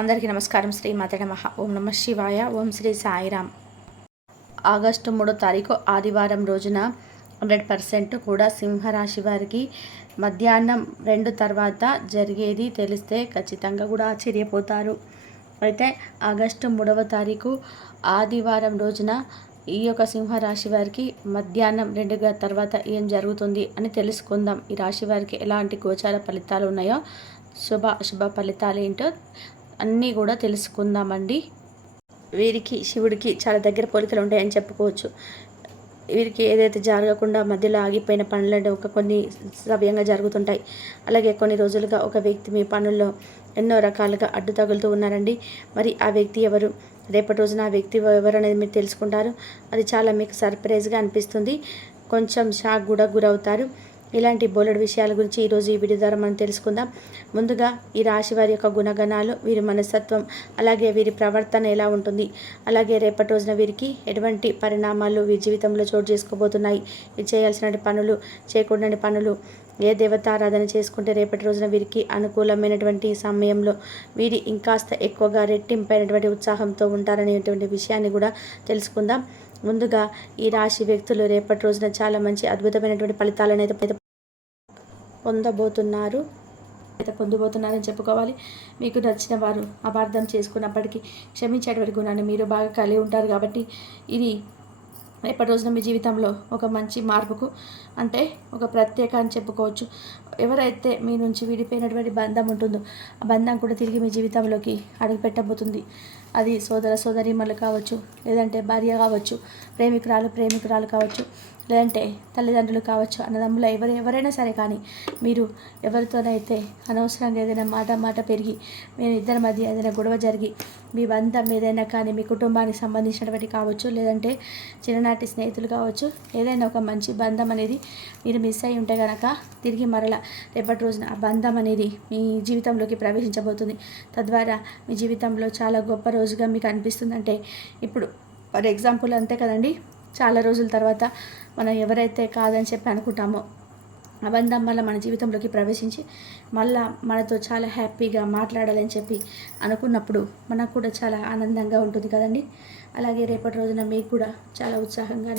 అందరికీ నమస్కారం. శ్రీ మాతే నమః. ఓం నమ శివాయ. ఓం శ్రీ సాయిరామ్. ఆగస్టు 3వ తారీఖు ఆదివారం రోజున 100% కూడా సింహరాశి వారికి మధ్యాహ్నం 2 తర్వాత జరిగేది తెలిస్తే ఖచ్చితంగా కూడా ఆశ్చర్యపోతారు. అయితే ఆగస్టు 3వ తారీఖు ఆదివారం రోజున ఈ యొక్క సింహరాశి వారికి మధ్యాహ్నం 2 తర్వాత ఏం జరుగుతుంది అని తెలుసుకుందాం. ఈ రాశి వారికి ఎలాంటి గోచార ఫలితాలు ఉన్నాయో, శుభ ఫలితాలు ఏంటో అన్నీ కూడా తెలుసుకుందామండి. వీరికి శివుడికి చాలా దగ్గర పోలికలు ఉంటాయని చెప్పుకోవచ్చు. వీరికి ఏదైతే జరగకుండా మధ్యలో ఆగిపోయిన పనులను కొన్ని సవ్యంగా జరుగుతుంటాయి. అలాగే కొన్ని రోజులుగా ఒక వ్యక్తి మీ పనుల్లో ఎన్నో రకాలుగా అడ్డు తగులుతూ ఉన్నారండి. మరి ఆ వ్యక్తి ఎవరు, రేపటి రోజున ఆ వ్యక్తి ఎవరు అనేది మీరు తెలుసుకుంటారు. అది చాలా మీకు సర్ప్రైజ్గా అనిపిస్తుంది. కొంచెం షాక్ కూడా గురవుతారు. ఇలాంటి బోలెడు విషయాల గురించి ఈరోజు ఈ వీడియో ద్వారా మనం తెలుసుకుందాం. ముందుగా ఈ రాశి వారి యొక్క గుణగణాలు, వీరి మనస్తత్వం, అలాగే వీరి ప్రవర్తన ఎలా ఉంటుంది, అలాగే రేపటి రోజున వీరికి ఎటువంటి పరిణామాలు వీరి జీవితంలో చోటు చేసుకోబోతున్నాయి, వీరు చేయాల్సిన పనులు, చేయకూడని పనులు, ఏ దేవతారాధన చేసుకుంటే రేపటి రోజున వీరికి అనుకూలమైనటువంటి సమయంలో వీరి ఇంకాస్త ఎక్కువగా రెట్టింపైనటువంటి ఉత్సాహంతో ఉంటారనేటువంటి విషయాన్ని కూడా తెలుసుకుందాం. ముందుగా ఈ రాశి వ్యక్తులు రేపటి రోజున చాలా మంచి అద్భుతమైనటువంటి ఫలితాలను అయితే పొందబోతున్నారని చెప్పుకోవాలి. మీకు నచ్చిన వారు అపార్థం చేసుకున్నప్పటికీ క్షమించేటువంటి గుణాన్ని మీరు బాగా కలిగి ఉంటారు. కాబట్టి ఇది రేపటి రోజున మీ జీవితంలో ఒక మంచి మార్పుకు, అంటే ఒక ప్రత్యేక అని చెప్పుకోవచ్చు. ఎవరైతే మీ నుంచి విడిపోయినటువంటి బంధం ఉంటుందో ఆ బంధం కూడా తిరిగి మీ జీవితంలోకి అడుగుపెట్టబోతుంది. అది సోదర సోదరీమణులు కావచ్చు, లేదంటే భార్య కావచ్చు, ప్రేమికురాలు కావచ్చు, లేదంటే తల్లిదండ్రులు కావచ్చు, అన్నదమ్ములు ఎవరైనా సరే. కానీ మీరు ఎవరితోనైతే అనవసరంగా ఏదైనా మాట పెరిగి మీ ఇద్దరి మధ్య ఏదైనా గొడవ జరిగి మీ బంధం ఏదైనా కానీ మీ కుటుంబానికి సంబంధించినటువంటి కావచ్చు, లేదంటే చిన్ననాటి స్నేహితులు కావచ్చు, ఏదైనా ఒక మంచి బంధం అనేది మీరు మిస్ అయి ఉంటే కనుక తిరిగి మరలా రేపటి రోజున ఆ బంధం అనేది మీ జీవితంలోకి ప్రవేశించబోతుంది. తద్వారా మీ జీవితంలో చాలా గొప్ప రోజుగా మీకు అనిపిస్తుందంటే, ఇప్పుడు ఫర్ ఎగ్జాంపుల్ అంతే కదండి, చాలా రోజుల తర్వాత మనం ఎవరైతే కాదని చెప్పి అనుకుంటామో ఆ బంధం వల్ల మన జీవితంలోకి ప్రవేశించి మళ్ళా మనతో చాలా హ్యాపీగా మాట్లాడాలని చెప్పి అనుకున్నప్పుడు మనకు కూడా చాలా ఆనందంగా ఉంటుంది కదండి. అలాగే రేపటి రోజున మీకు కూడా చాలా ఉత్సాహంగా,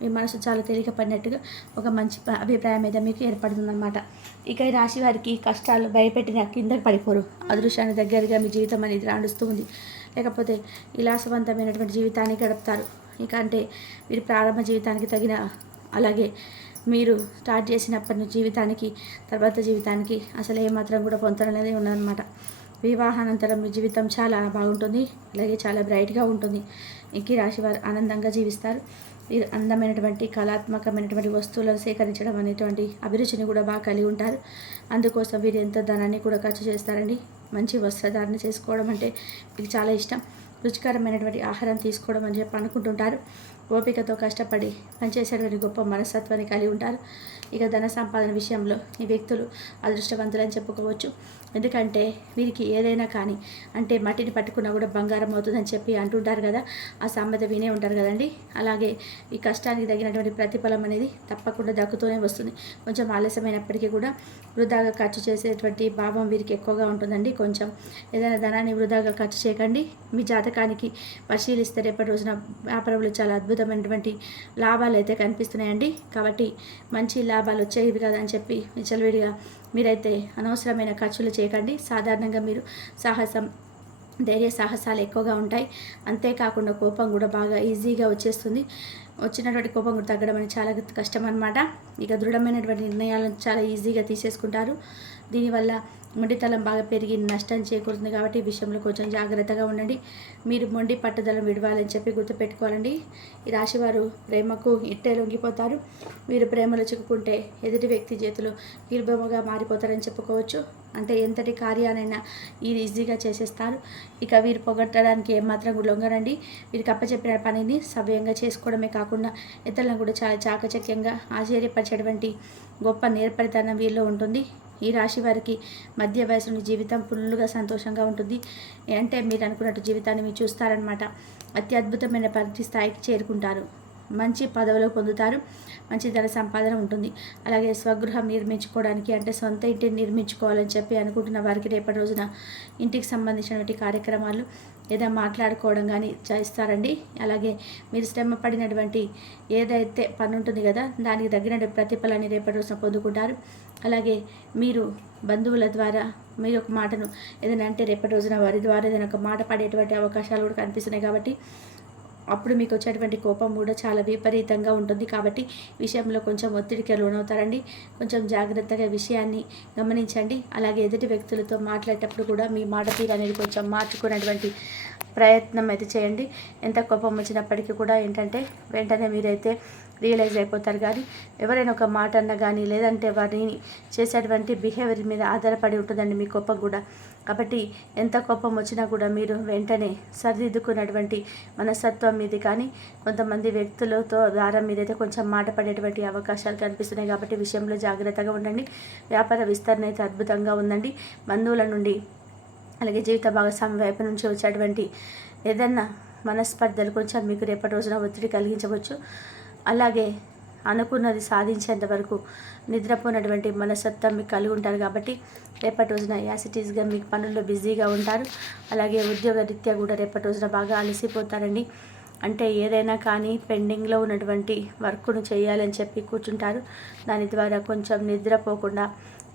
మీ మనసు చాలా తేలికపడినట్టుగా ఒక మంచి అభిప్రాయం అయితే మీకు ఏర్పడుతుందన్నమాట. ఇక ఈ రాశి వారికి కష్టాలు భయపెట్టిన కిందకి పడిపోరు. అదృష్టానికి దగ్గరగా మీ జీవితం అనేది రాణిస్తూ ఉంది. లేకపోతే విలాసవంతమైనటువంటి జీవితాన్ని గడుపుతారు. ఇక అంటే మీరు ప్రారంభ జీవితానికి తగిన, అలాగే మీరు స్టార్ట్ చేసినప్పటి నుంచి జీవితానికి, తర్వాత జీవితానికి అసలు ఏమాత్రం కూడా పొంతన అనేది ఉన్నదన్నమాట. వివాహానంతరం మీ జీవితం చాలా బాగుంటుంది, అలాగే చాలా బ్రైట్గా ఉంటుంది. ఈ రాశి వారు ఆనందంగా జీవిస్తారు. వీరు అందమైనటువంటి కళాత్మకమైనటువంటి వస్తువులను సేకరించడం అనేటువంటి అభిరుచిని కూడా బాగా కలిగి ఉంటారు. అందుకోసం వీరు ఎంతో ధనాన్ని కూడా ఖర్చు చేస్తారండి. మంచి వస్త్రధారణ చేసుకోవడం అంటే మీకు చాలా ఇష్టం. రుచికరమైనటువంటి ఆహారం తీసుకోవడం అని చెప్పి అనుకుంటుంటారు. ఓపికతో కష్టపడి పనిచేసేటువంటి గొప్ప మనస్తత్వాన్ని కలిగి ఉంటారు. ఇక ధన సంపాదన విషయంలో ఈ వ్యక్తులు అదృష్టవంతులని చెప్పుకోవచ్చు. ఎందుకంటే వీరికి ఏదైనా కానీ, అంటే మట్టిని పట్టుకున్నా కూడా బంగారం అవుతుందని చెప్పి అంటుంటారు కదా, ఆ సామెత వినే ఉంటారు కదండి. అలాగే ఈ కష్టానికి తగినటువంటి ప్రతిఫలం అనేది తప్పకుండా దక్కుతూనే వస్తుంది. కొంచెం ఆలస్యమైనప్పటికీ కూడా వృధాగా ఖర్చు చేసేటువంటి భావం వీరికి ఎక్కువగా ఉంటుందండి. కొంచెం ఏదైనా ధనాన్ని వృధాగా ఖర్చు చేయకండి. మీ జాతకానికి పరిశీలిస్తే రేపటి రోజున వ్యాపారంలో చాలా అద్భుతమైనటువంటి లాభాలు అయితే కనిపిస్తున్నాయండి. కాబట్టి మంచి లాభాలు వచ్చేవి కదా అని చెప్పి విచ్చలవిడిగా మీరైతే అనవసరమైన ఖర్చులు చేయకండి. సాధారణంగా మీరు ధైర్య సాహసాలు ఎక్కువగా ఉంటాయి. అంతేకాకుండా కోపం కూడా బాగా ఈజీగా వచ్చేస్తుంది. వచ్చినటువంటి కోపం కూడా తగ్గడం అనేది చాలా కష్టం అన్నమాట. ఇక దృఢమైనటువంటి నిర్ణయాలను చాలా ఈజీగా తీసేసుకుంటారు. దీనివల్ల మొండితనం బాగా పెరిగి నష్టం చేకూరుతుంది. కాబట్టి ఈ విషయంలో కొంచెం జాగ్రత్తగా ఉండండి. మీరు మొండి పట్టుదలను విడవాలని చెప్పి గుర్తుపెట్టుకోవాలండి. ఈ రాశివారు ప్రేమకు ఇట్టే లొంగిపోతారు. మీరు ప్రేమలో చిక్కుకుంటే ఎదుటి వ్యక్తి చేతిలో కీలుబొమ్మగా మారిపోతారని చెప్పుకోవచ్చు. అంటే ఎంతటి కార్యానైనా ఇది ఈజీగా చేసేస్తారు. ఇక వీరు పొగట్టడానికి ఏమాత్రం కూడా లొంగరండి. వీరికి అప్పచెప్పిన పనిని సవ్యంగా చేసుకోవడమే కాకుండా ఇతరులను కూడా చాలా చాకచక్యంగా ఆశ్చర్యపరిచేటువంటి గొప్ప నేర్పరితనం వీరిలో ఉంటుంది. ఈ రాశి వారికి మధ్య వయసులోని జీవితం ఫుల్గా సంతోషంగా ఉంటుంది. అంటే మీరు అనుకున్నట్టు జీవితాన్ని మీరు చూస్తారనమాట. అత్యద్భుతమైన పరిధి స్థాయికి చేరుకుంటారు. మంచి పదవులు పొందుతారు, మంచి ధన సంపాదన ఉంటుంది. అలాగే స్వగృహం నిర్మించుకోవడానికి అంటే సొంత ఇంటిని నిర్మించుకోవాలని చెప్పి అనుకుంటున్న వారికి రేపటి రోజున ఇంటికి సంబంధించినటువంటి కార్యక్రమాలు ఏదో మాట్లాడుకోవడం కానీ చేస్తారండి. అలాగే మీరు శ్రమ పడినటువంటి ఏదైతే పని ఉంటుంది కదా దానికి తగిన ప్రతిఫలాన్ని రేపటి రోజున పొందుకుంటారు. అలాగే మీరు బంధువుల ద్వారా మీరు ఒక మాటను ఏదైనా అంటే రేపటి రోజున వారి ద్వారా ఏదైనా ఒక మాట పడేటువంటి అవకాశాలు కూడా కనిపిస్తున్నాయి. కాబట్టి అప్పుడు మీకు వచ్చేటువంటి కోపం కూడా చాలా విపరీతంగా ఉంటుంది. కాబట్టి విషయంలో కొంచెం ఒత్తిడికి లోనవుతారండి. కొంచెం జాగ్రత్తగా విషయాన్ని గమనించండి. అలాగే ఎదుటి వ్యక్తులతో మాట్లాడేటప్పుడు కూడా మీ మాట తీరు అనేది కొంచెం మార్చుకునేటువంటి ప్రయత్నం అయితే చేయండి. ఎంత కోపం వచ్చినప్పటికీ కూడా ఏంటంటే వెంటనే మీరైతే రియలైజ్ అయిపోతారు. కానీ ఎవరైనా ఒక మాట అన్నా కానీ లేదంటే వారిని చేసేటువంటి బిహేవియర్ మీద ఆధారపడి ఉంటుందండి మీ కోపం కూడా. కాబట్టి ఎంత కోపం వచ్చినా కూడా మీరు వెంటనే సరిదిద్దుకున్నటువంటి మనస్తత్వం మీది కానీ కొంతమంది వ్యక్తులతో ద్వారా మీదైతే కొంచెం మాట పడేటువంటి అవకాశాలు కనిపిస్తున్నాయి. కాబట్టి విషయంలో జాగ్రత్తగా ఉండండి. వ్యాపార విస్తరణ అయితే అద్భుతంగా ఉందండి. బంధువుల నుండి అలాగే జీవిత భాగస్వామి వైపు నుంచి వచ్చేటువంటి ఏదన్నా మనస్పర్ధలు కొంచెం మీకు రేపటి రోజున ఒత్తిడి కలిగించవచ్చు. అలాగే అనుకున్నది సాధించేంత వరకు నిద్రపోయినటువంటి మనస్తత్వం మీకు కలిగి ఉంటారు. కాబట్టి రేపటి రోజున యాసిటీస్గా మీకు పనుల్లో బిజీగా ఉంటారు. అలాగే ఉద్యోగ రీత్యా కూడా రేపటి రోజున బాగా అలసిపోతారండి. అంటే ఏదైనా కానీ పెండింగ్లో ఉన్నటువంటి వర్క్ను చేయాలని చెప్పి కూర్చుంటారు. దాని ద్వారా కొంచెం నిద్రపోకుండా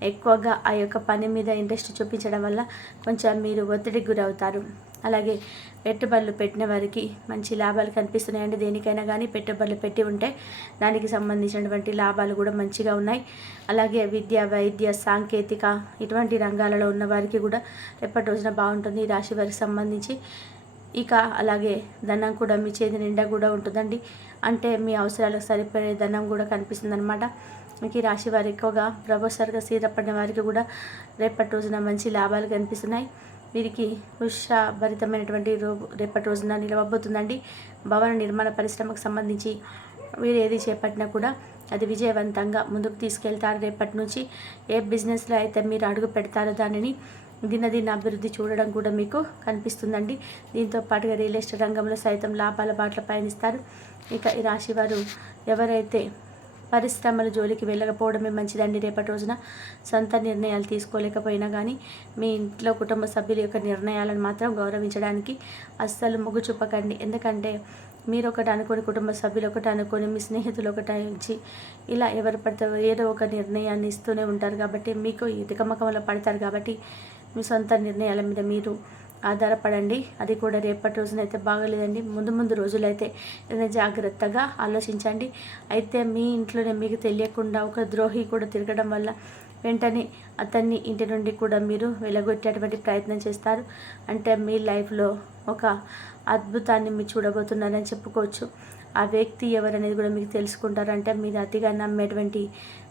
ఎక్కువగా ఆ యొక్క పని మీద ఇంట్రెస్ట్ చూపించడం వల్ల కొంచెం మీరు ఒత్తిడికి గురవుతారు. అలాగే పెట్టుబడులు పెట్టిన వారికి మంచి లాభాలు కనిపిస్తున్నాయండి. దేనికైనా కానీ పెట్టుబడులు పెట్టి ఉంటే దానికి సంబంధించినటువంటి లాభాలు కూడా మంచిగా ఉన్నాయి. అలాగే విద్య, వైద్య, సాంకేతిక ఇటువంటి రంగాలలో ఉన్న వారికి కూడా రేపటి రోజున బాగుంటుంది. ఈ రాశి వారికి సంబంధించి ఇక అలాగే ధనం కూడా మీ చేతి నిండా కూడా ఉంటుందండి. అంటే మీ అవసరాలకు సరిపడే ధనం కూడా కనిపిస్తుంది అనమాట. మీకు ఈ రాశి వారు ఎక్కువగా ప్రొఫెసర్గా స్థిరపడిన వారికి కూడా రేపటి రోజున మంచి లాభాలు కనిపిస్తున్నాయి. వీరికి ఉత్సాహభరితమైనటువంటి రేపటి రోజున నిలవబోతుందండి. భవన నిర్మాణ పరిశ్రమకు సంబంధించి వీరు ఏది చేపట్టినా కూడా అది విజయవంతంగా ముందుకు తీసుకెళ్తారు. రేపటి నుంచి ఏ బిజినెస్లో అయితే మీరు అడుగు పెడతారో దానిని దినదిన అభివృద్ధి చూడడం కూడా మీకు కనిపిస్తుందండి. దీంతో పాటుగా రియల్ ఎస్టేట్ రంగంలో సైతం లాభాల బాటలో పయనిస్తారు. ఇక ఈ రాశి వారు ఎవరైతే పరిశ్రమల జోలికి వెళ్ళకపోవడమే మంచిదండి. రేపటి రోజున సొంత నిర్ణయాలు తీసుకోలేకపోయినా కానీ మీ ఇంట్లో కుటుంబ సభ్యుల యొక్క నిర్ణయాలను మాత్రం గౌరవించడానికి అస్సలు మొగ్గు చూపకండి. ఎందుకంటే మీరు ఒకటి అనుకొని కుటుంబ సభ్యులు ఒకటి అనుకొని మీ స్నేహితులు ఒకటి ఇచ్చి ఇలా ఎవరు పడతారో ఏదో ఒక నిర్ణయాన్ని ఇస్తూనే ఉంటారు. కాబట్టి మీకు ఈ తికమకంలో పడతారు. కాబట్టి మీ సొంత నిర్ణయాల మీద మీరు ఆధారపడండి. అది కూడా రేపటి రోజునైతే బాగలేదండి. ముందు రోజులైతే ఏదైనా జాగ్రత్తగా ఆలోచించండి. అయితే మీ ఇంట్లోనే మీకు తెలియకుండా ఒక ద్రోహి కూడా తిరగడం వల్ల వెంటనే అతన్ని ఇంటి నుండి కూడా మీరు వెలగొట్టేటువంటి ప్రయత్నం చేస్తారు. అంటే మీ లైఫ్లో ఒక అద్భుతాన్ని మీరు చూడబోతున్నారని చెప్పుకోవచ్చు. ఆ వ్యక్తి ఎవరనేది కూడా మీకు తెలుసుకుంటారు. అంటే మీరు అతిగా నమ్మేటువంటి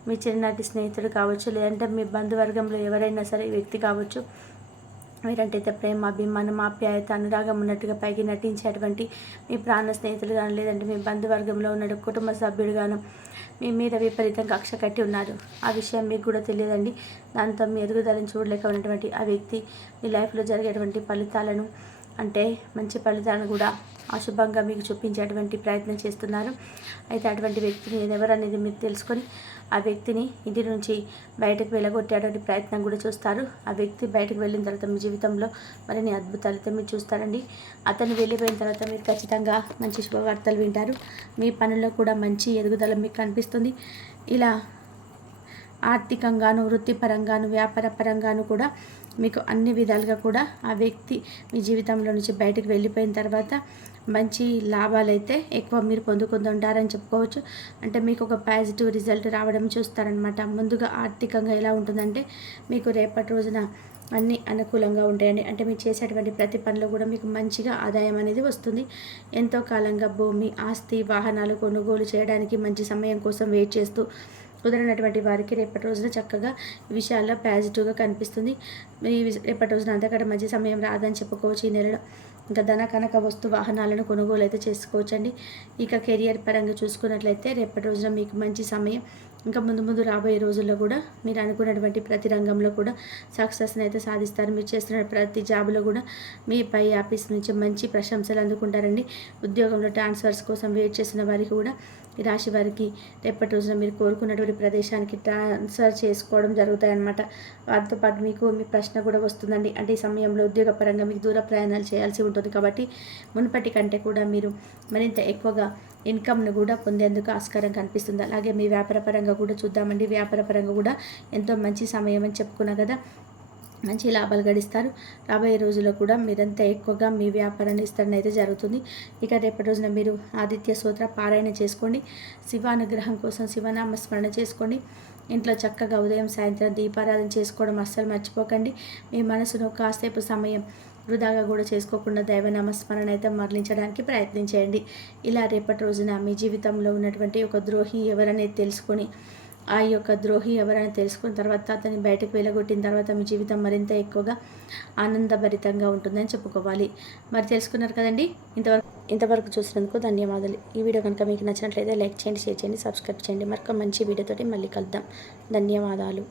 మీ చిన్ననాటి స్నేహితుడు కావచ్చు, లేదంటే మీ బంధువర్గంలో ఎవరైనా సరే వ్యక్తి కావచ్చు. మీరంటే ప్రేమ, అభిమానం, ఆప్యాయత, అనురాగం ఉన్నట్టుగా పైకి నటించేటువంటి మీ ప్రాణ స్నేహితులు కానీ లేదంటే మీ బంధువర్గంలో ఉన్న కుటుంబ సభ్యుడు గాను మీ మీద విపరీతంగా కక్ష కట్టి ఉన్నారు. ఆ విషయం మీకు కూడా తెలియదండి. దాంతో మీ ఎదుగుదలను చూడలేక ఉన్నటువంటి ఆ వ్యక్తి మీ లైఫ్లో జరిగేటువంటి ఫలితాలను అంటే మంచి ఫలితాలను కూడా అశుభంగా మీకు చూపించేటువంటి ప్రయత్నం చేస్తున్నారు. అయితే అటువంటి వ్యక్తిని ఎవరనేది మీరు తెలుసుకొని ఆ వ్యక్తిని ఇంటి నుంచి బయటకు వెళ్ళగొట్టేటువంటి ప్రయత్నం కూడా చూస్తారు. ఆ వ్యక్తి బయటకు వెళ్ళిన తర్వాత మీ జీవితంలో మరిన్ని అద్భుతాలతో మీరు చూస్తారండి. అతను వెళ్ళిపోయిన తర్వాత మీరు ఖచ్చితంగా మంచి శుభవార్తలు వింటారు. మీ పనుల్లో కూడా మంచి ఎదుగుదల మీకు కనిపిస్తుంది. ఇలా ఆర్థికంగాను, వృత్తిపరంగాను, వ్యాపార పరంగాను కూడా మీకు అన్ని విధాలుగా కూడా ఆ వ్యక్తి మీ జీవితంలో నుంచి బయటకు వెళ్ళిపోయిన తర్వాత మంచి లాభాలు అయితే ఎక్కువ మీరు పొందుకుంటుంటారని చెప్పుకోవచ్చు. అంటే మీకు ఒక పాజిటివ్ రిజల్ట్ రావడం చూస్తారనమాట. ముందుగా ఆర్థికంగా ఎలా ఉంటుందంటే మీకు రేపటి రోజున అన్నీ అనుకూలంగా ఉంటాయండి. అంటే మీరు చేసేటువంటి ప్రతి పనిలో కూడా మీకు మంచిగా ఆదాయం అనేది వస్తుంది. ఎంతో కాలంగా భూమి, ఆస్తి, వాహనాలు కొనుగోలు చేయడానికి మంచి సమయం కోసం వెయిట్ చేస్తూ కుదిరినటువంటి వారికి రేపటి రోజున చక్కగా ఈ విషయాల్లో పాజిటివ్గా కనిపిస్తుంది. ఈ రేపటి రోజున అంతకంటే మంచి సమయం రాదని చెప్పుకోవచ్చు. ఈ నెలలో ఇంకా ధన, కనక, వస్తు, వాహనాలను కొనుగోలు అయితే చేసుకోవచ్చండి. ఇక కెరియర్ పరంగా చూసుకున్నట్లయితే రేపటి రోజున మీకు మంచి సమయం. ఇంకా ముందు ముందు రాబోయే రోజుల్లో కూడా మీరు అనుకున్నటువంటి ప్రతి రంగంలో కూడా సక్సెస్ని అయితే సాధిస్తారు. మీరు చేస్తున్న ప్రతి జాబ్లో కూడా మీ పై ఆఫీస్ నుంచి మంచి ప్రశంసలు అందుకుంటారండి. ఉద్యోగంలో ట్రాన్స్ఫర్స్ కోసం వెయిట్ చేసిన వారికి కూడా ఈ రాశి వారికి రేపటి రోజున మీరు కోరుకున్నటువంటి ప్రదేశానికి ట్రాన్స్ఫర్ చేసుకోవడం జరుగుతాయన్నమాట. వాటితో పాటు మీకు మీ ప్రశ్న కూడా వస్తుందండి. అంటే ఈ సమయంలో ఉద్యోగపరంగా మీకు దూర ప్రయాణాలు చేయాల్సి ఉంటుంది కాబట్టి మునుపటి కంటే కూడా మీరు మరింత ఎక్కువగా ఇన్కమ్ను కూడా పొందేందుకు ఆస్కారం కనిపిస్తుంది. అలాగే మీ వ్యాపార పరంగా కూడా చూద్దామండి. వ్యాపార పరంగా కూడా ఎంతో మంచి సమయం అని చెప్పుకున్నా కదా, మంచి లాభాలు గడిస్తారు. రాబోయే రోజుల్లో కూడా మీరంతా ఎక్కువగా మీ వ్యాపారాన్ని విస్తరణ అయితే జరుగుతుంది. ఇక రేపటి రోజున మీరు ఆదిత్య స్తోత్ర పారాయణ చేసుకోండి. శివానుగ్రహం కోసం శివనామస్మరణ చేసుకోండి. ఇంట్లో చక్కగా ఉదయం సాయంత్రం దీపారాధన చేసుకోవడం అస్సలు మర్చిపోకండి. మీ మనసును కాసేపు సమయం వృధాగా కూడా చేసుకోకుండా దైవనామస్మరణ అయితే మరలించడానికి ప్రయత్నించేయండి. ఇలా రేపటి రోజున మీ జీవితంలో ఉన్నటువంటి ఒక ద్రోహి ఎవరనేది తెలుసుకొని ఆ యొక్క ద్రోహి ఎవరైనా తెలుసుకున్న తర్వాత అతన్ని బయటకు వెళ్ళగొట్టిన తర్వాత మీ జీవితం మరింత ఎక్కువగా ఆనందభరితంగా ఉంటుందని చెప్పుకోవాలి. మరి తెలుసుకున్నారు కదండి. ఇంతవరకు చూసినందుకు ధన్యవాదాలు. ఈ వీడియో కనుక మీకు నచ్చినట్లయితే లైక్ చేయండి, షేర్ చేయండి, సబ్స్క్రైబ్ చేయండి. మరొక మంచి వీడియోతోటి మళ్ళీ కలుద్దాం. ధన్యవాదాలు.